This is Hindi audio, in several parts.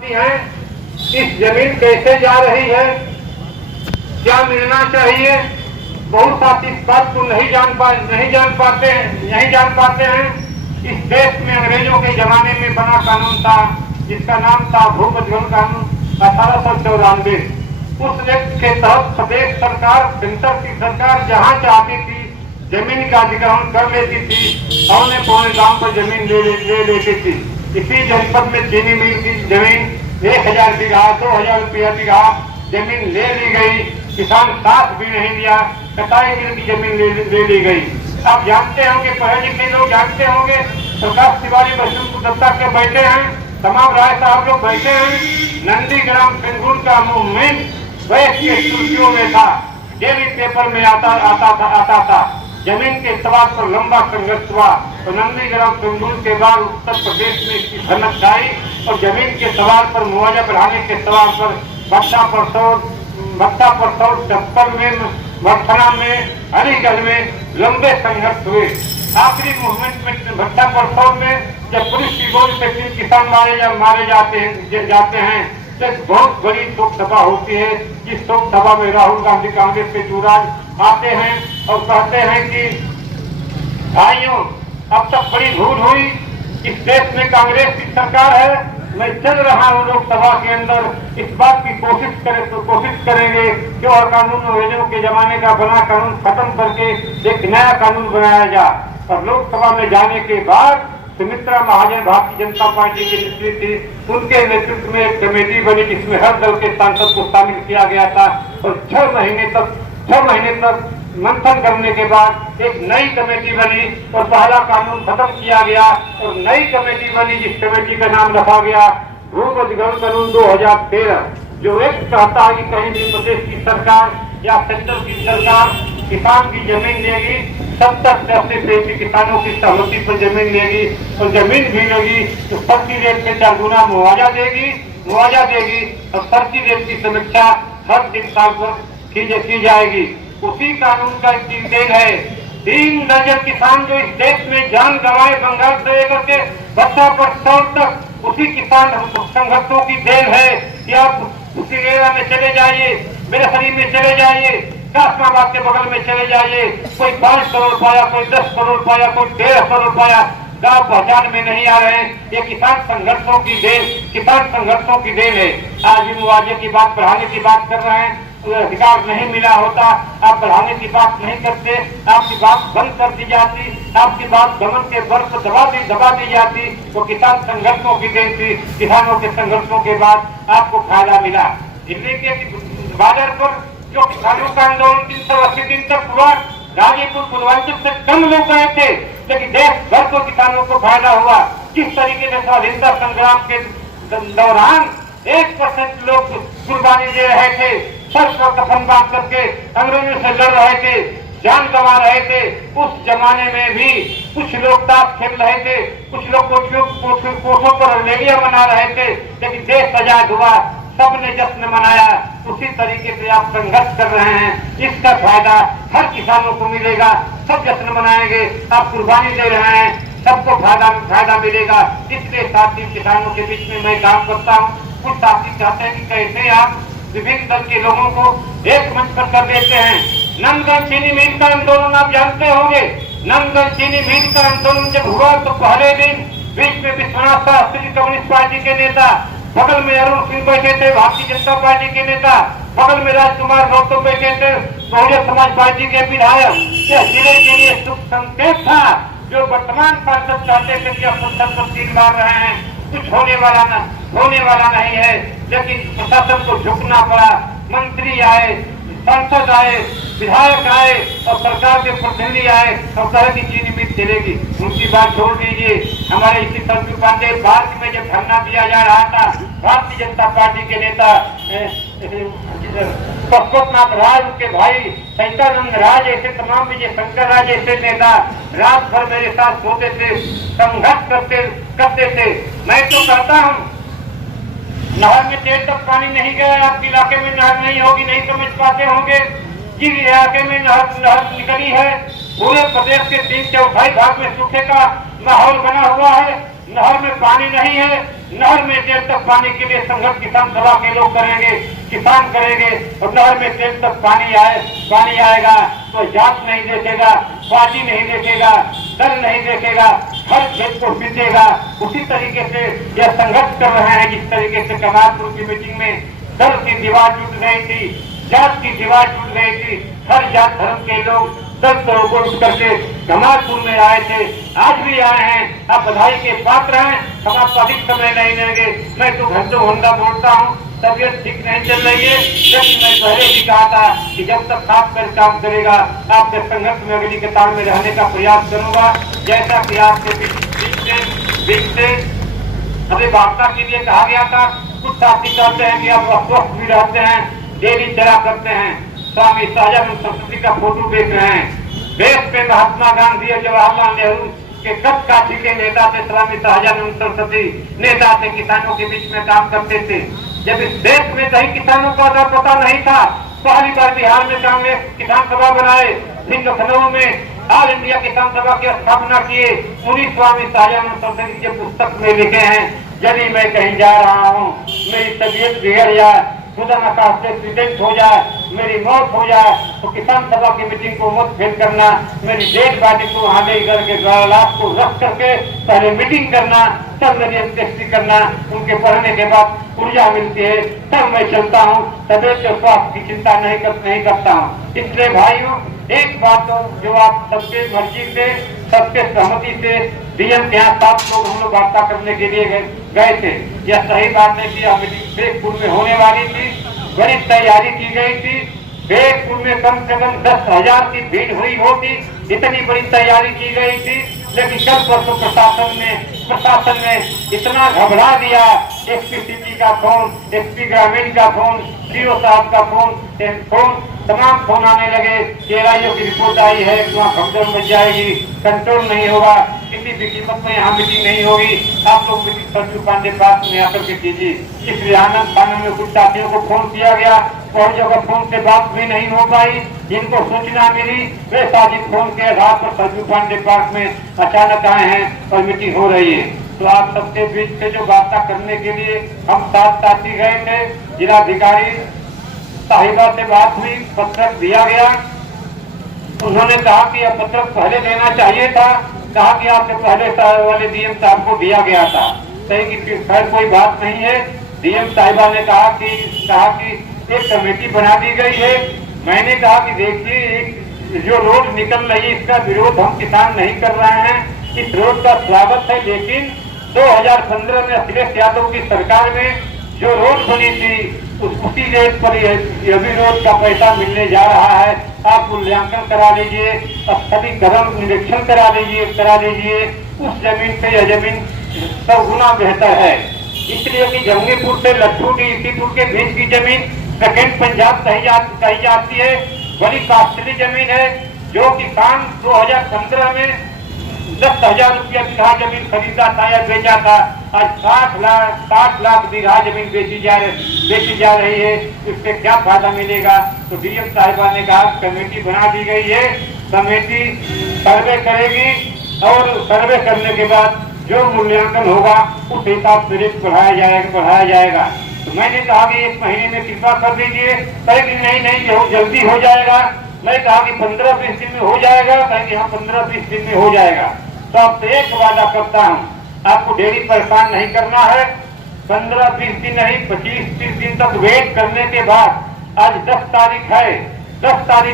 है इस जमीन कैसे जा रही है, क्या मिलना चाहिए। बहुत साथी इस बात को नहीं जान पाते हैं। इस देश में अंग्रेजों के जमाने में बना कानून था जिसका नाम था भूपतिगण कानून 1894। उस एक्ट के तहत प्रदेश सरकार, सेंटर की सरकार जहां चाहती थी जमीन का अधिग्रहण कर लेती थी, औने पौने दाम पर जमीन ले लेती थी। इसी जनपद में चीनी मिल की जमीन 1000 बीघा 2000 रुपया बीघा जमीन ले ली गई। किसान साथ भी नहीं दिया, कटाई मिल की जमीन ले ली गई। आप जानते होंगे, पढ़े लिखे लोग जानते होंगे, प्रकाश तिवारी बसंत दत्ता के बैठे हैं, तमाम राय साहब लोग बैठे हैं। नंदीग्राम पेंगुन का मूवमेंट वैश्य के सुर्खियों में था, डेली पेपर में आता था। जमीन के सवाल पर लंबा संघर्ष हुआ तो नंदीग्राम पेंगुन के बाद उत्तर प्रदेश में इसकी भनक आई और जमीन के सवाल पर मुआवजा बढ़ाने के सवाल पर भट्टा परसौर चप्पल में, मथुरा में, अलीगढ़ में लंबे संघर्ष हुए। आखिरी मूवमेंट में भट्टा परसौर में जब पुलिस की गोली से 3 किसान मारे जाते हैं तो बहुत बड़ी शोक सभा होती है। जिस शोक सभा में राहुल गांधी कांग्रेस के युवराज आते हैं और कहते हैं कि भाइयों, अब तक बड़ी भूल हुई, इस देश में कांग्रेस की सरकार है, मैं चल रहा हूँ लोकसभा के अंदर, इस बात की कोशिश करेंगे कि और कानून अंग्रेजों के जमाने का बना कानून खत्म करके एक नया कानून बनाया जाए। और लोकसभा में जाने के बाद सुमित्रा महाजन भारतीय जनता पार्टी की नेत्री थी, उनके नेतृत्व में एक कमेटी बनी जिसमें हर दल के सांसद को शामिल किया गया था और 6 महीने तक मंथन करने के बाद एक नई कमेटी बनी और पहला कानून खत्म किया गया और नई कमेटी बनी जिस कमेटी का नाम रखा गया भू अधिग्रहण कानून 2013, जो एक कहता है कि कहीं भी प्रदेश की सरकार या सेंट्रल की सरकार किसान की जमीन लेगी, 70 से 80% किसानों की सहमति पर जमीन लेगी और जमीन भी लेगी तो फर्जी रेट से 4 गुना मुआवजा देगी और फर्जी रेट की समीक्षा हर 3 साल पर की जाएगी। उसी कानून का एक देन है 3 दर्जन किसान जो इस देश में जान गंवाए, बंगाल से लेकर के भट्टा परसौर तक, उसी किसान संघर्षों की देन है कि आप उसी एरिया में चले जाइए, मेरे शरीर में चले जाइए, कासमाबाद के बगल में चले जाइए, कोई 5 करोड़ पाया, कोई 10 करोड़ पाया, कोई 1.5 करोड़ पाया, गांव पहचान में नहीं आ रहे हैं। ये किसान संघर्षों की देन है। आज भी मुआवजे की बात, बढ़ाने की बात कर रहे हैं, अधिकार नहीं मिला होता, आप बढ़ाने की बात नहीं करते, आपकी बात बंद कर दी जाती, आपकी बात दमन के बल पर दबा दी जाती, वो किसान संघर्षों की देन थी। किसानों के संघर्षों के बाद आपको फायदा मिला। दिल्ली के बॉर्डर पर जो किसानों का आंदोलन 380 दिन तक हुआ, गाजीपुर पूर्वांचल से कम लोग गए थे, लेकिन देश भर को किसानों को फायदा हुआ। जिस तरीके से स्वाधीनता संग्राम के दौरान 1% लोग कुर्बानी दे रहे थे, सच का कफन बांध करके अंग्रेजों से लड़ रहे थे, जान गंवा रहे थे, उस जमाने में भी कुछ लोग ताश खेल रहे थे, कुछ लोग कोठों पर रैलियां मना रहे थे, लेकिन देश आजाद हुआ, सबने जश्न मनाया। उसी तरीके से आप संघर्ष कर रहे हैं, इसका फायदा हर किसानों को मिलेगा, सब जश्न मनाएंगे, आप कुर्बानी दे रहे हैं, सबको फायदा मिलेगा। इसलिए साथी किसानों के बीच में मैं काम करता हूँ। कुछ साथी चाहते हैं कि कैसे आप विभिन्न दल के लोगों को एक मंच पर कर देते हैं। नंदगढ़ चीनी मिल का आंदोलन आप जानते होंगे। नंदगढ़ चीनी मिल का आंदोलन जब हुआ तो पहले दिन बीच में विश्वनाथ शास्त्री कम्युनिस्ट पार्टी के नेता, बगल में अरुण सिंह बैठे थे भारतीय जनता पार्टी के नेता, बगल में राजकुमार गौतम बैठे थे बहुजन समाज पार्टी के विधायक। यह जिले के लिए शुभ संकेत था। जो वर्तमान पार्षद चाहते थे कि अब संसद पर 3 बार रहे हैं, कुछ होने वाला नहीं है, लेकिन प्रशासन को झुकना पड़ा। मंत्री आए, सांसद आए, विधायक आए और सरकार के प्रतिनिधि आए और कहे कि चीनी मिल चलेगी। उनकी बात छोड़ दीजिए। हमारे इसी सरजू पांडे पार्क में जब धरना दिया जा रहा था, भारतीय जनता पार्टी के नेता पशुपतनाथ राज, उनके भाई सैतानंद राज, ऐसे तमाम विजय शंकर राज ऐसे नेता रात भर मेरे साथ सोते थे, संघर्ष करते थे। मैं तो कहता हूँ, नहर में देर तक पानी नहीं गया, आपके इलाके में नहर नहीं होगी, नहीं समझ पाते होंगे। जिस इलाके में नहर निकली है, पूरे प्रदेश के 3/4 भाग में सूखे का माहौल बना हुआ है। नहर में पानी नहीं है, नहर में तेल तक पानी के लिए संघर्ष किसान सभा के लोग करेंगे, किसान करेंगे। और नहर में तेल तक पानी आएगा तो जात नहीं देखेगा, पार्टी नहीं देखेगा, दल नहीं देखेगा, हर खेत को बीतेगा। उसी तरीके से यह संघर्ष कर रहे हैं जिस तरीके से कमालपुर की मीटिंग में दल की दीवार टूट गई थी, जात की दीवार टूट गई थी। हर जात धर्म के लोग 10 करोड़ को उठ करके कमालपुर में आए थे, आज भी आए हैं। आप बधाई के पात्र हैं। हम आपको अधिक समय नहीं लेंगे। मैं तो घंटों घंटा बोलता हूँ, तबियत ठीक नहीं चल रही है, लेकिन मैं पहले भी कहा था कि जब तक खास कर काम करेगा आपके संघर्ष में अगली कतार में रहने का प्रयास करूंगा। जैसा कि आपके बीच से हमें वार्ता के लिए कहा गया था, कुछ साथी कहते हैं कि आप अस्वस्थ भी रहते हैं, डेली चला करते हैं। स्वामी सहजानंद सरस्वती का फोटो देख रहे हैं। देश पे महात्मा गांधी और जवाहरलाल नेहरू के कद काठी के नेता थे स्वामी सहजानंद सरस्वती, नेता थे, किसानों के बीच में काम करते थे। जब इस देश में कहीं किसानों का दर पता नहीं था, पहली बार बिहार में कांग्रेस किसान सभा बनाए, फिर लखनऊ में ऑल इंडिया किसान सभा की स्थापना किए। उन्हीं स्वामी सहजानंद सरस्वती के पुस्तक में लिखे हैं, यदि मैं कहीं जा रहा हूँ, मेरी तबीयत बिगड़ जाए, खुदा न खास्ते एक्सीडेंट हो जाए, मेरी मौत हो जाए, तो किसान सभा की मीटिंग को मत फेल करना। मेरी डेड बॉडी को वहां ले करके लाश को रख करके पहले मीटिंग करना, तब मेरी अंत्येष्टि करना। उनके पढ़ने के बाद ऊर्जा मिलती है, तब मैं चलता हूँ। तबियत और स्वास्थ्य की चिंता नहीं करता हूँ। इसलिए भाइयों, एक बात जो आप सबके मर्जी से, सबके सहमति से डीएम के यहाँ 7 लोग हम लोग वार्ता करने के लिए गए थे। यह सही बात है कि यह मीटिंग बेगपुर में होने वाली थी, बड़ी तैयारी की गई थी। बेगपुर में कम से कम 10,000 की भीड़ हुई होगी, इतनी बड़ी तैयारी की गई थी। लेकिन कल परसों प्रशासन ने इतना घबरा दिया। एसपी सिटी का फोन, एसपी ग्रामीण का फोन, सीओ साहब का फोन, तमाम फोन आने लगे कि एलआईओ की रिपोर्ट आई है, वहाँ भगदड़ मच जाएगी, कंट्रोल नहीं होगा, किसी भी कीमत में यहाँ मीटिंग नहीं होगी। आप लोग मीटिंग सरजू पांडे पार्क में आकर के कीजिए। इसलिए आनंद फानंद में कुछ साथियों को फोन किया गया, बहुत जगह फोन से बात भी नहीं हो पाई। जिनको सूचना मिली वे साजिद फोन के आधार पर सरजू पांडे पार्क में अचानक आए हैं और मीटिंग हो रही है। तो आप सबके बीच से जो वार्ता करने के लिए हम 7 साथी गए थे, जिलाधिकारी साहिबा से बात हुई, पत्रक दिया गया। उन्होंने कहा कि यह पत्रक पहले देना चाहिए था, कहा कि आपसे पहले वाले डीएम साहब को दिया गया था। सही कि खैर कोई बात नहीं है। डीएम साहिबा ने कहा कि एक कमेटी बना दी गई है। मैंने कहा कि देखिए, जो रोड निकल रही है इसका विरोध हम किसान नहीं कर रहे हैं, इस रोड का स्वागत है। लेकिन 2015 में अखिलेश यादव की सरकार में जो रोड बनी थी उसी रेट पर यह भी रोड का पैसा मिलने जा रहा है। आप मूल्यांकन करा लीजिए, स्थलीकरण निरीक्षण करा लीजिए। उस जमीन से यह जमीन 100 गुना बेहतर है। इसलिए कि जंगीपुर से लट्ठू डीसीपुर के बीच की जमीन सेकेंड पंजाब कही जाती है, बड़ी कास्टली जमीन है। जो किसान 2015 में 10,000 रुपया बीघा जमीन खरीदा था या बेचा था, आज 60 लाख बीघा जमीन बेची जा रही है। उससे क्या फायदा मिलेगा? तो डीएम साहिबा ने कहा कमेटी बना दी गई है, कमेटी सर्वे करेगी और सर्वे करने के बाद जो मूल्यांकन होगा उस हिसाब से रेट बढ़ाया जाएगा। तो मैंने कहा कि 1 महीने में कृपा कर दीजिए। कहेगी नहीं जल्दी हो जाएगा। मैं कहा कि 15-20 दिन में हो जाएगा, कहेंगे हाँ 15-20 दिन में हो जाएगा। तो आपसे एक वादा करता हूँ, आपको डेली परेशान नहीं करना है। 15-20 दिन नहीं, 25-30 दिन तक वेट करने के बाद आज 10 तारीख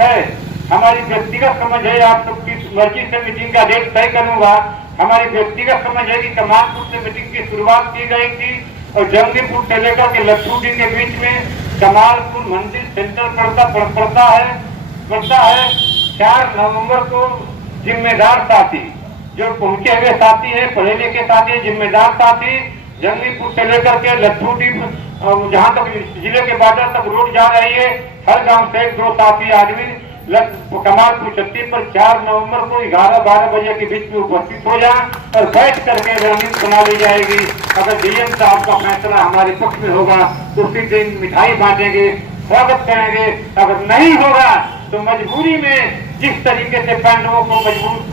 है। हमारी व्यक्तिगत समझ है, आप सबकी मर्जी से मीटिंग का डेट तय करूंगा। हमारी व्यक्तिगत समझ है कि कमालपुर से मीटिंग की शुरुआत की गई थी और जंगीपुर से लेकर के लट्ठूडी के बीच में कमालपुर मंदिर सेंटर पड़ता है। 4 नवंबर को जिम्मेदार साथी जो पहुंचे हुए साथी है, पढ़े लिखे साथी, जिम्मेदार साथी, जंगीपुर से लेकर के लट्ठूडी जहाँ तक जिले के बॉर्डर तक रोड जा रही है, हर गांव से 1-2 साथी आदमी कमालपुर चट्टी पर 4 नवंबर को 11-12 बजे के बीच में उपस्थित हो जाए और बैठ करके रणनीति बना ली जाएगी। अगर डीएम साहब का फैसला हमारे पक्ष में होगा तो उसी दिन मिठाई बांटेंगे, स्वागत करेंगे। अगर नहीं होगा तो मजबूरी में जिस तरीके से पांडवों को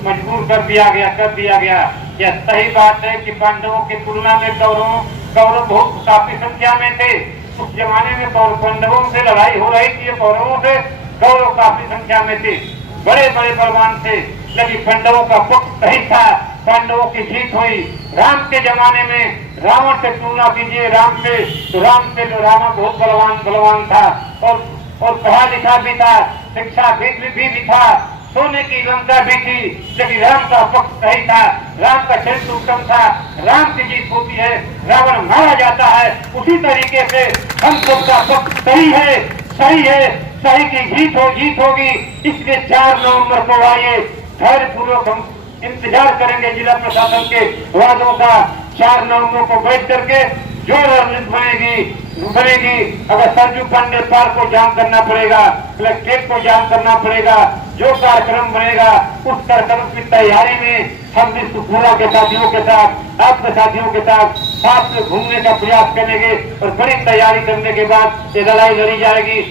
मजबूर कर दिया गया। यह सही बात है कि पांडवों की तुलना में कौरव बहुत काफी संख्या में थे। उस जमाने में पांडवों से लड़ाई हो रही थी, कौरवों से। कौरव काफी संख्या में थे, बड़े बड़े बलवान थे, लेकिन पांडवों का पक्ष सही था, पांडवों की जीत हुई। राम के जमाने में रावण से तुलना कीजिए, राम से तो रावण बहुत बलवान था और पढ़ा लिखा भी था, शिक्षा भी था, सोने की लंका भी थी, लेकिन राम का पक्ष सही था, राम का चरित्र उत्तम था, राम की जीत होती है, रावण मारा जाता है। उसी तरीके से हम सबका पक्ष सही है, सही की जीत होगी। इसलिए 4 नवंबर को आइए, धैर्यपूर्वक हम इंतजार करेंगे जिला प्रशासन के वादों का। 4 नवंबर को बैठ करके जो रणनीति बनेगी, अगर सरजू पांडे पार्क को जाम करना पड़ेगा, कलेक्ट्रेट को जाम करना पड़ेगा, जो कार्यक्रम बनेगा उस कार्यक्रम की तैयारी में हम पूरा के साथियों के साथ, आपके साथियों के साथ में घूमने का प्रयास करेंगे और बड़ी तैयारी करने के बाद ये लड़ाई लड़ी जाएगी।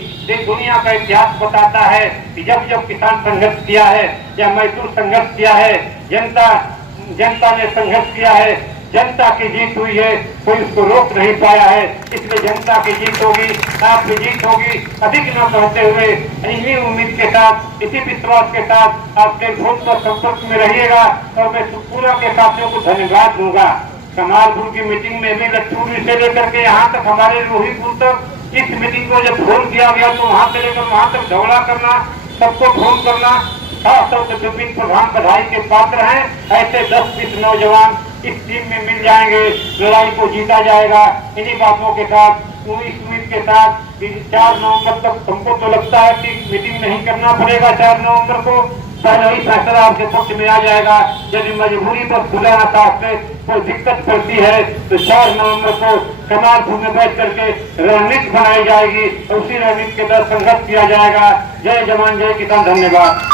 दुनिया का इतिहास बताता है कि जब जब किसान संघर्ष किया है या मजदूर संघर्ष किया है, जनता ने संघर्ष किया है, जनता की जीत हुई है, कोई उसको रोक नहीं पाया है। इसलिए जनता की जीत होगी, आपकी जीत होगी। अधिक न कहते हुए इन्हीं उम्मीद के साथ, इसी विश्वास के साथ आपके फोन पर संपर्क में रहिएगा और मैं पूरा के साथियों को धन्यवाद दूंगा। कमालपुर की मीटिंग में भी लट्ठूरी से लेकर के यहाँ तक हमारे रोहितपुर तक इस मीटिंग को जब फोन किया गया तो वहां से लेकर वहां तक झगड़ा करना, सबको फोन करना, खासतौर से विपिन प्रधान बधाई के पात्र हैं। ऐसे 10-20 नौजवान इस टीम में मिल जाएंगे, लड़ाई को जीता जाएगा। इन्हीं बातों के साथ, इस उम्मीद के साथ 4 नवंबर तक हमको तो लगता है कि मीटिंग नहीं करना पड़ेगा। 4 नवंबर को पहले ही फैसला आपके पक्ष में आ जाएगा। यदि मजबूरी पर खुला से कोई दिक्कत पड़ती है तो 4 नवंबर को कमालपुर में बैठ करके रणनीति बनाई जाएगी और उसी रणनीति के तहत संघर्ष किया जाएगा। जय जवान जय किसान, धन्यवाद।